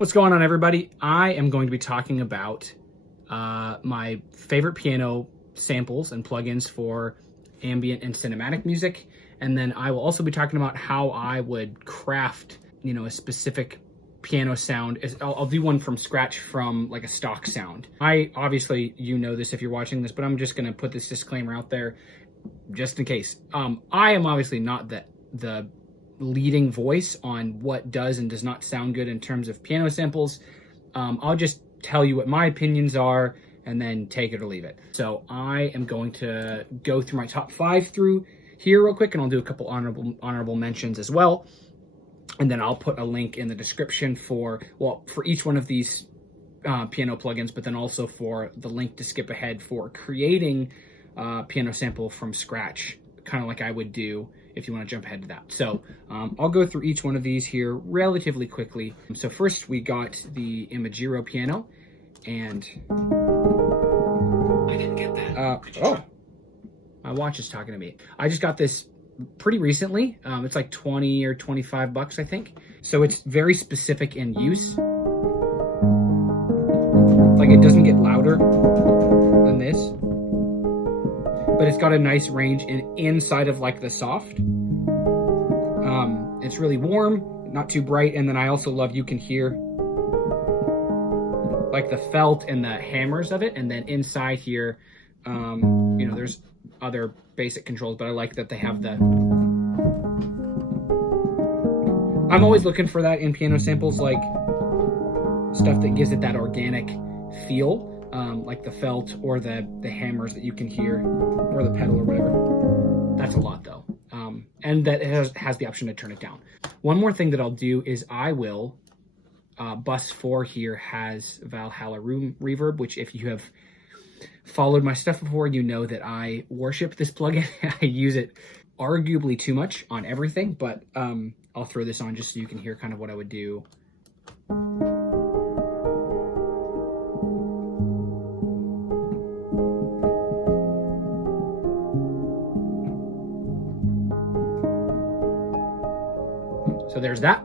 What's going on, everybody? I am going to be talking about my favorite piano samples and plugins for ambient and cinematic music. And then I will also be talking about how I would craft, a specific piano sound. I'll do one from scratch from like a stock sound. I obviously, this if you're watching this, but I'm just going to put this disclaimer out there just in case. I am obviously not the leading voice on what does and does not sound good in terms of piano samples. I'll just tell you what my opinions are and then take it or leave it. So I am going to go through my top 5 through here real quick, and I'll do a couple honorable mentions as well. And then I'll put a link in the description for each one of these piano plugins, but then also for the link to skip ahead for creating piano sample from scratch, kind of like I would do if you want to jump ahead to that. So I'll go through each one of these here relatively quickly. So first we got the Imagero Piano, and I didn't get that. oh, my watch is talking to me. I just got this pretty recently. It's like 20 or 25 bucks, I think. So it's very specific in use. Like, it doesn't get louder than this, but it's got a nice range inside of like the soft. It's really warm, not too bright, and then I also love you can hear like the felt and the hammers of it, and then inside here, there's other basic controls, but I like that they have the. I'm always looking for that in piano samples, like stuff that gives it that organic feel. Like the felt or the hammers that you can hear, or the pedal or whatever. That's a lot though. And that has the option to turn it down. One more thing that I'll do is I will, bus 4 here has Valhalla Room Reverb, which if you have followed my stuff before, you know that I worship this plugin. I use it arguably too much on everything, but I'll throw this on just so you can hear kind of what I would do. So there's that.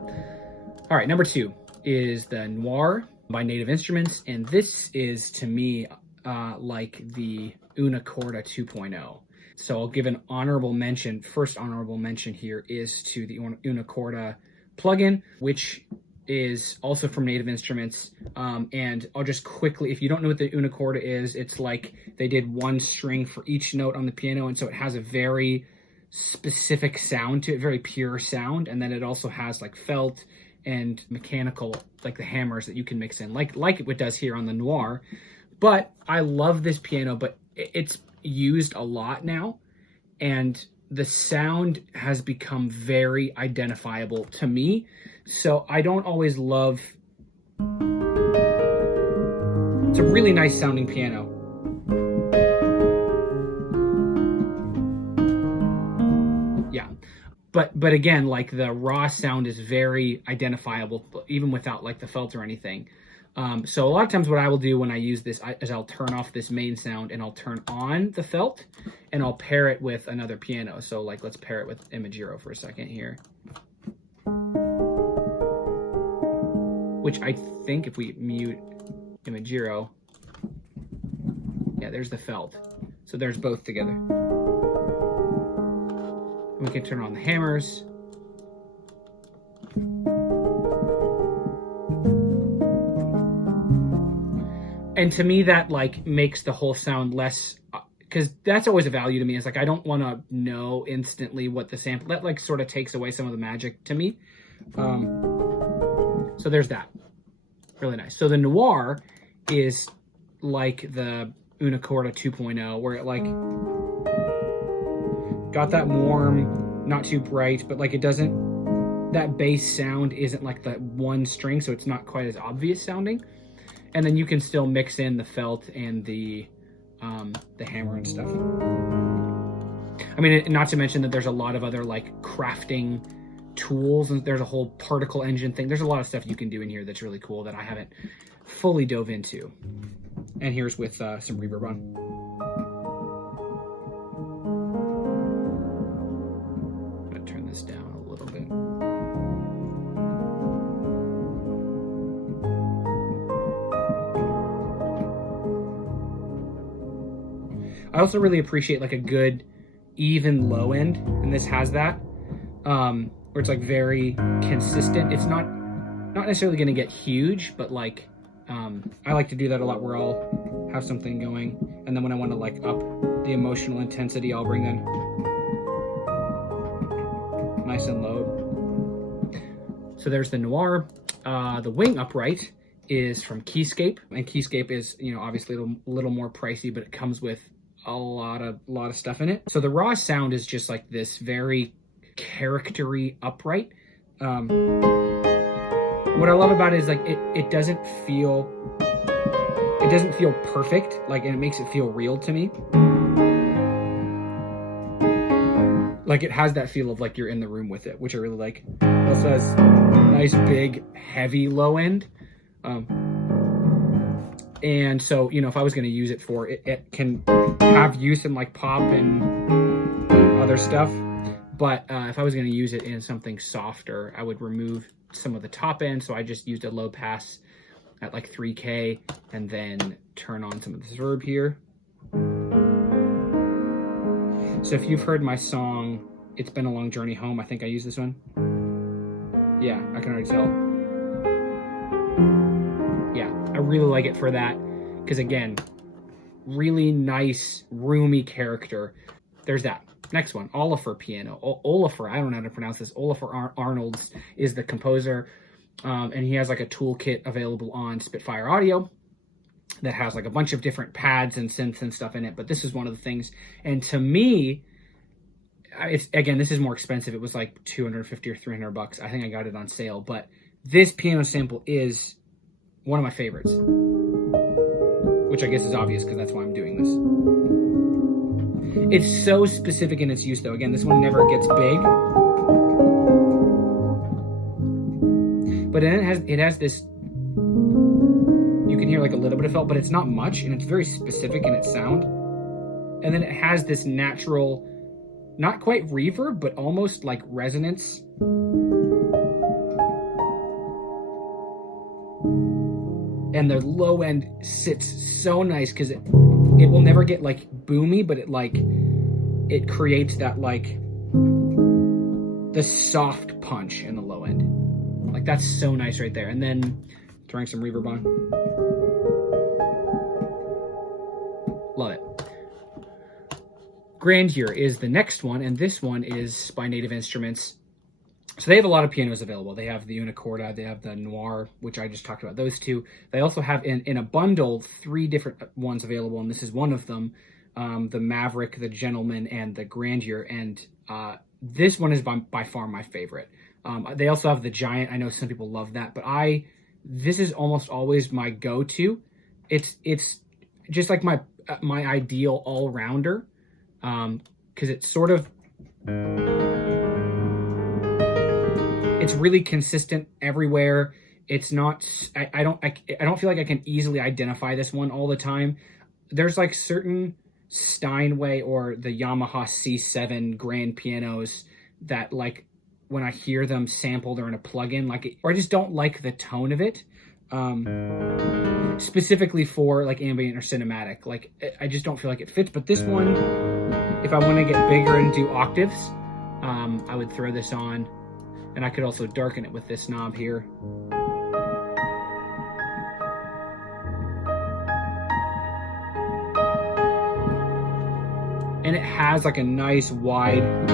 All right, number 2 is the Noir by Native Instruments, and this is, to me, like the Una Corda 2.0. So I'll give an honorable mention. First honorable mention here is to the Una Corda plugin, which is also from Native Instruments. And I'll just quickly, if you don't know what the Una Corda is, it's like they did one string for each note on the piano, and so it has a very specific sound to it, very pure sound, and then it also has like felt and mechanical, like the hammers that you can mix in, like it does here on the Noir. But I love this piano, but it's used a lot now, and the sound has become very identifiable to me, so I don't always love. It's a really nice sounding piano. Yeah, but again, like the raw sound is very identifiable, even without like the felt or anything. So a lot of times what I will do when I use this is I'll turn off this main sound and I'll turn on the felt, and I'll pair it with another piano. So like, let's pair it with Imagero for a second here. Which I think if we mute Imagero, yeah, there's the felt. So there's both together. We can turn on the hammers. And to me, that like makes the whole sound less, because that's always a value to me. It's like, I don't want to know instantly what the sample, that like sort of takes away some of the magic to me. So there's that. Really nice. So the Noir is like the Una Corda 2.0, where it like got that warm, not too bright, but like it doesn't, that bass sound isn't like the one string, so it's not quite as obvious sounding. And then you can still mix in the felt and the hammer and stuff. I mean, not to mention that there's a lot of other like crafting tools, and there's a whole particle engine thing. There's a lot of stuff you can do in here that's really cool that I haven't fully dove into. And here's with some reverb on. I'm gonna turn this down a little bit. I also really appreciate like a good even low end, and this has that, where it's like very consistent. It's not necessarily going to get huge, but like I like to do that a lot, where I'll have something going, and then when I want to like up the emotional intensity, I'll bring in nice and low. So there's the Noir. The wing upright is from Keyscape, and Keyscape is, you know, obviously a little more pricey, but it comes with a lot of stuff in it. So the raw sound is just like this very charactery upright. What I love about it is like it doesn't feel perfect, like, and it makes it feel real to me. Like it has that feel of like you're in the room with it, which I really like. It also has nice big heavy low end. And so, you know, if I was going to use it for it, it can have use in like pop and other stuff. But if I was going to use it in something softer, I would remove some of the top end. So I just used a low pass at like 3K and then turn on some of this reverb here. So if you've heard my song, It's Been a Long Journey Home, I think I used this one. Yeah, I can already tell. Yeah, I really like it for that, because again, really nice, roomy character. There's that. Next one, Olafur Piano. Olafur, I don't know how to pronounce this. Olafur Arnolds is the composer, and he has like a toolkit available on Spitfire Audio that has like a bunch of different pads and synths and stuff in it, but this is one of the things. And to me, it's, again, this is more expensive. It was like 250 or 300 bucks. I think I got it on sale, but this piano sample is one of my favorites, which I guess is obvious because that's why I'm doing this. It's so specific in its use though. Again, this one never gets big, but then it has this, you can hear like a little bit of felt, but it's not much, and it's very specific in its sound. And then it has this natural, not quite reverb, but almost like resonance. And the low end sits so nice because it will never get like boomy, but it creates that like the soft punch in the low end. Like that's so nice right there. And then throwing some reverb on. Love it. Grandeur is the next one, and this one is by Native Instruments. So they have a lot of pianos available. They have the Unicorda, they have the Noir, which I just talked about, those two. They also have in a bundle 3 different ones available, and this is one of them, the Maverick, the Gentleman, and the Grandeur. And this one is by far my favorite. They also have the Giant. I know some people love that, but this is almost always my go-to. It's just like my ideal all-rounder, because it's sort of, it's really consistent everywhere. It's not, I don't feel like I can easily identify this one all the time. There's like certain Steinway or the Yamaha C7 grand pianos that, like, when I hear them sampled or in a plugin, like, or I just don't like the tone of it. Specifically for like ambient or cinematic, like I just don't feel like it fits. But this one, if I want to get bigger and do octaves, I would throw this on, and I could also darken it with this knob here. And it has like a nice wide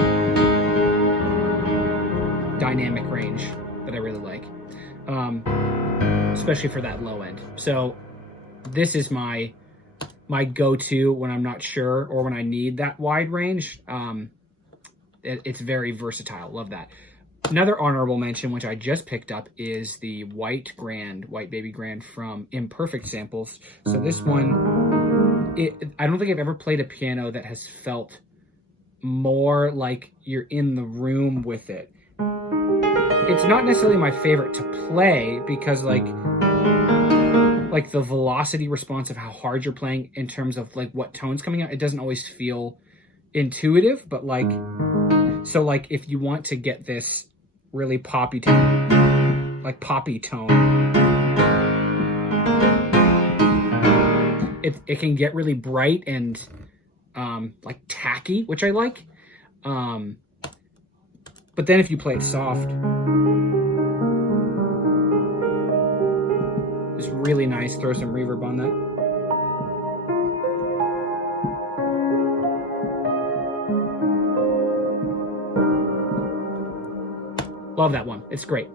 dynamic range that I really like. Especially for that low end. So this is my go-to when I'm not sure or when I need that wide range. It's very versatile. Love that. Another honorable mention, which I just picked up, is the White Baby Grand from Imperfect Samples. So this one, I don't think I've ever played a piano that has felt more like you're in the room with it. It's not necessarily my favorite to play because like the velocity response of how hard you're playing in terms of like what tone's coming out, it doesn't always feel intuitive, but like, so like if you want to get this really poppy tone, like poppy tone, it can get really bright and like tacky, which I like. But then if you play it soft, it's really nice. Throw some reverb on that. Love that one. It's great.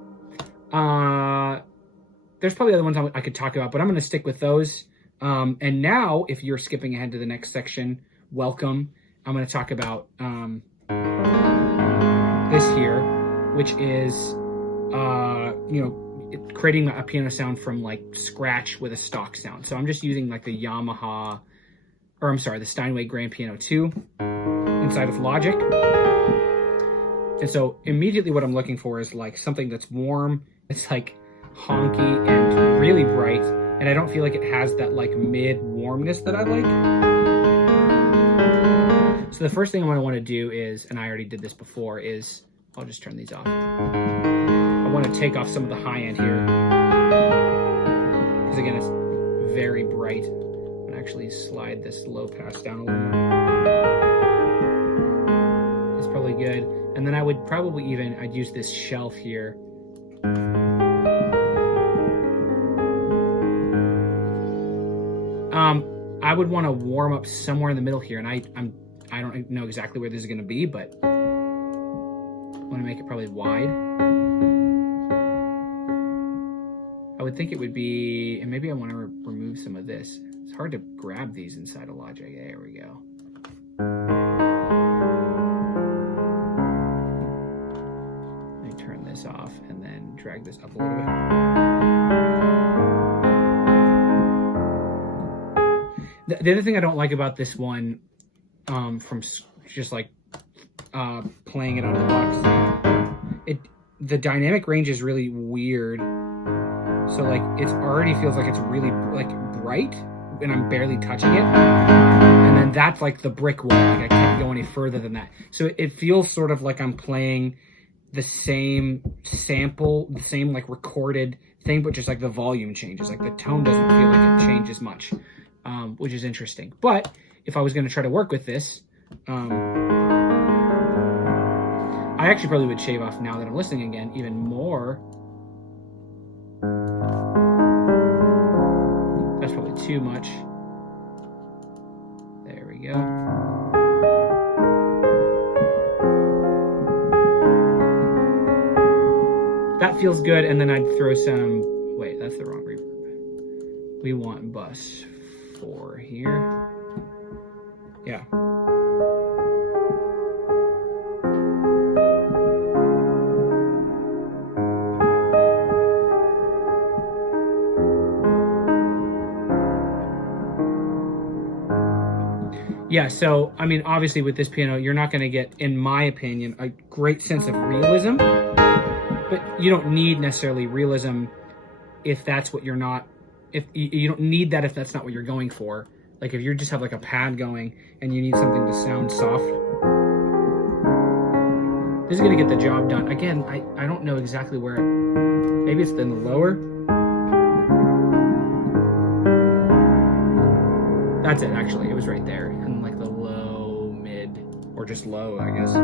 There's probably other ones I could talk about, but I'm going to stick with those. And now, if you're skipping ahead to the next section, welcome. I'm going to talk about this here, which is, creating a piano sound from like scratch with a stock sound. So I'm just using like the the Steinway Grand Piano 2 inside of Logic. And so immediately what I'm looking for is like something that's warm. It's like honky and really bright. And I don't feel like it has that like mid warmness that I like. So the first thing I'm going to want to do is, and I already did this before, is I'll just turn these off. I want to take off some of the high end here. Because again, it's very bright. I'm going to actually slide this low pass down a little more. It's probably good. And then I would probably I'd use this shelf here. I would want to warm up somewhere in the middle here, and I don't know exactly where this is going to be, but I want to make it probably wide. I would think it would be, and maybe I want to remove some of this. It's hard to grab these inside of Logic. There we go. Let me turn this off and then drag this up a little bit. The other thing I don't like about this one, from just like playing it out of the box, the dynamic range is really weird. So like it already feels like it's really like bright, and I'm barely touching it. And then that's like the brick wall. Like I can't go any further than that. So it feels sort of like I'm playing the same sample, the same like recorded thing, but just like the volume changes. Like the tone doesn't feel like it changes much. Which is interesting. But if I was going to try to work with this, I actually probably would shave off, now that I'm listening again, even more. That's probably too much. There we go. That feels good. And then I'd throw some, wait, that's the wrong reverb. We want bus 4 here. Yeah. Yeah, so, I mean, obviously with this piano, you're not going to get, in my opinion, a great sense of realism, but you don't need necessarily realism if that's what you're not, if you don't need that if that's not what you're going for. Like if you just have like a pad going and you need something to sound soft, this is going to get the job done. Again, I don't know exactly where, maybe it's in the lower. That's it, actually. It was right there. And like the low, mid, or just low, I guess.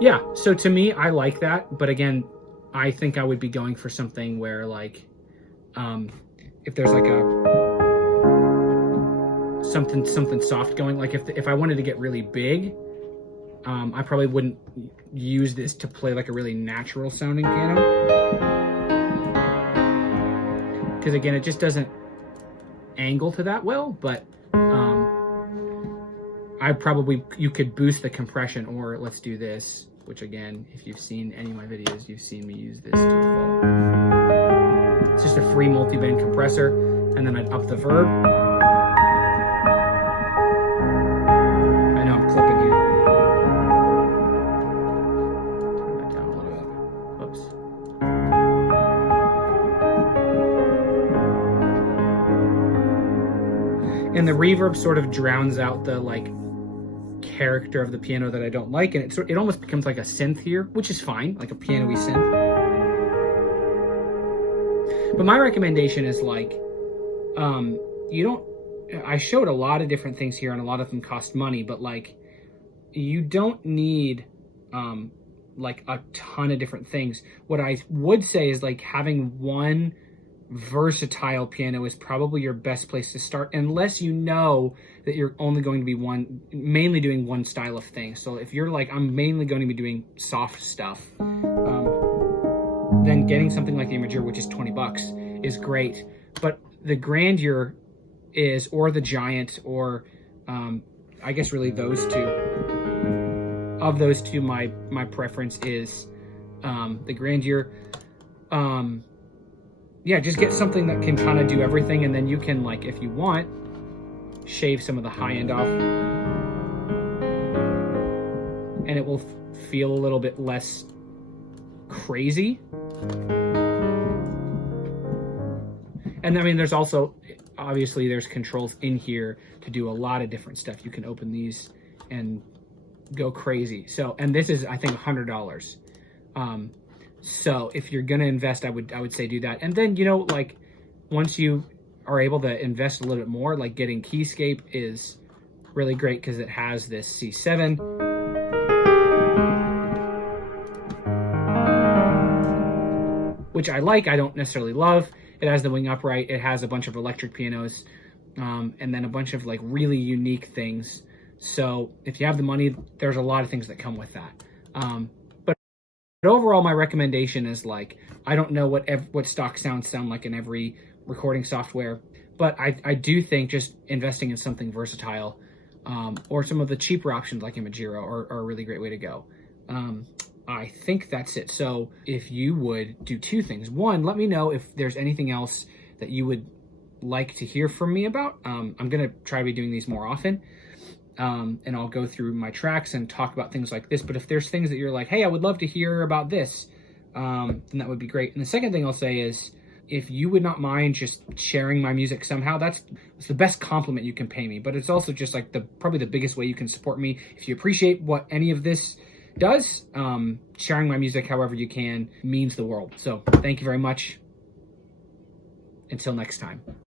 Yeah, so to me, I like that. But again, I think I would be going for something where like, if there's like a, something soft going, like if I wanted to get really big, I probably wouldn't use this to play like a really natural sounding piano. Because again, it just doesn't angle to that well, but you could boost the compression, or let's do this, which again, if you've seen any of my videos, you've seen me use this to a fault. It's just a free multi-band compressor, and then I'd up the verb. I know I'm clipping here. Turn that down a little bit. Whoops. And the reverb sort of drowns out the like character of the piano that I don't like, and it almost becomes like a synth here, which is fine, like a piano-y synth. But my recommendation is like, you don't, I showed a lot of different things here and a lot of them cost money, but like, you don't need, like a ton of different things. What I would say is like having one versatile piano is probably your best place to start, unless you know that you're only going to be mainly doing one style of thing. So if you're like, I'm mainly going to be doing soft stuff, then getting something like the Imagero, which is 20 bucks, is great. But the Grandeur is, or the Giant, or I guess really those two. Of those two, my preference is the Grandeur. Yeah, just get something that can kind of do everything, and then you can, like, if you want, shave some of the high end off, and it will feel a little bit less crazy. And I mean, there's also, obviously there's controls in here to do a lot of different stuff. You can open these and go crazy. So, and this is, I think, $100. So if you're gonna invest, I would say do that. And then, you know, like, once you are able to invest a little bit more, like getting Keyscape is really great because it has this C7. Which I like, I don't necessarily love. It has the wing upright, it has a bunch of electric pianos, and then a bunch of like really unique things. So if you have the money, there's a lot of things that come with that. But overall, my recommendation is, like, I don't know what stock sounds sound like in every recording software, but I do think just investing in something versatile, or some of the cheaper options like Imagero are a really great way to go. I think that's it. So if you would do two things. One, let me know if there's anything else that you would like to hear from me about. I'm going to try to be doing these more often. And I'll go through my tracks and talk about things like this. But if there's things that you're like, hey, I would love to hear about this, then that would be great. And the second thing I'll say is, if you would not mind just sharing my music somehow, it's the best compliment you can pay me. But it's also just like probably the biggest way you can support me. If you appreciate what any of this does, sharing my music however you can means the world. So thank you very much. Until next time.